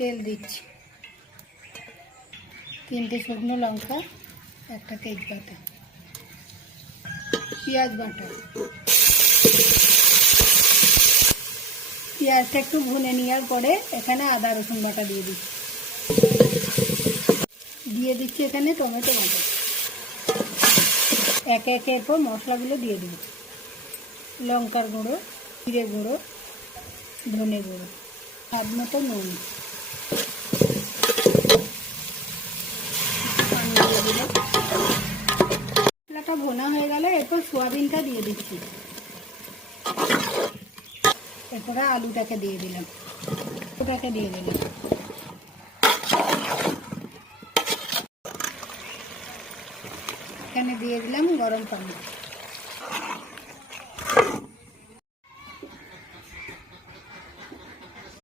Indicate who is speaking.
Speaker 1: তেল দিচ্ছি। তিনটে শুকনো লঙ্কা, একটা তেজপাতা, পেঁয়াজ বাটা। পেঁয়াজটা একটু ভুনে নেওয়ার পরে এখানে আদা, রসুন বাটা দিয়ে দিচ্ছি। দিয়ে দিচ্ছি এখানে টমেটো বাটা। একে একে এরপর মশলাগুলো দিয়ে দিই লঙ্কার গুঁড়ো, জিরে গুঁড়ো, ধনে গুঁড়ো, স্বাদ মতো নুন। দিয়ে মশলাটা ভোনা হয়ে গেলে এরপর সোয়াবিনটা দিয়ে দিচ্ছি। এরপরে আলুটাকে দিয়ে দিলাম। ওটাকে দিয়ে দিলাম। এখানে দিয়ে দিলাম গরম পানি।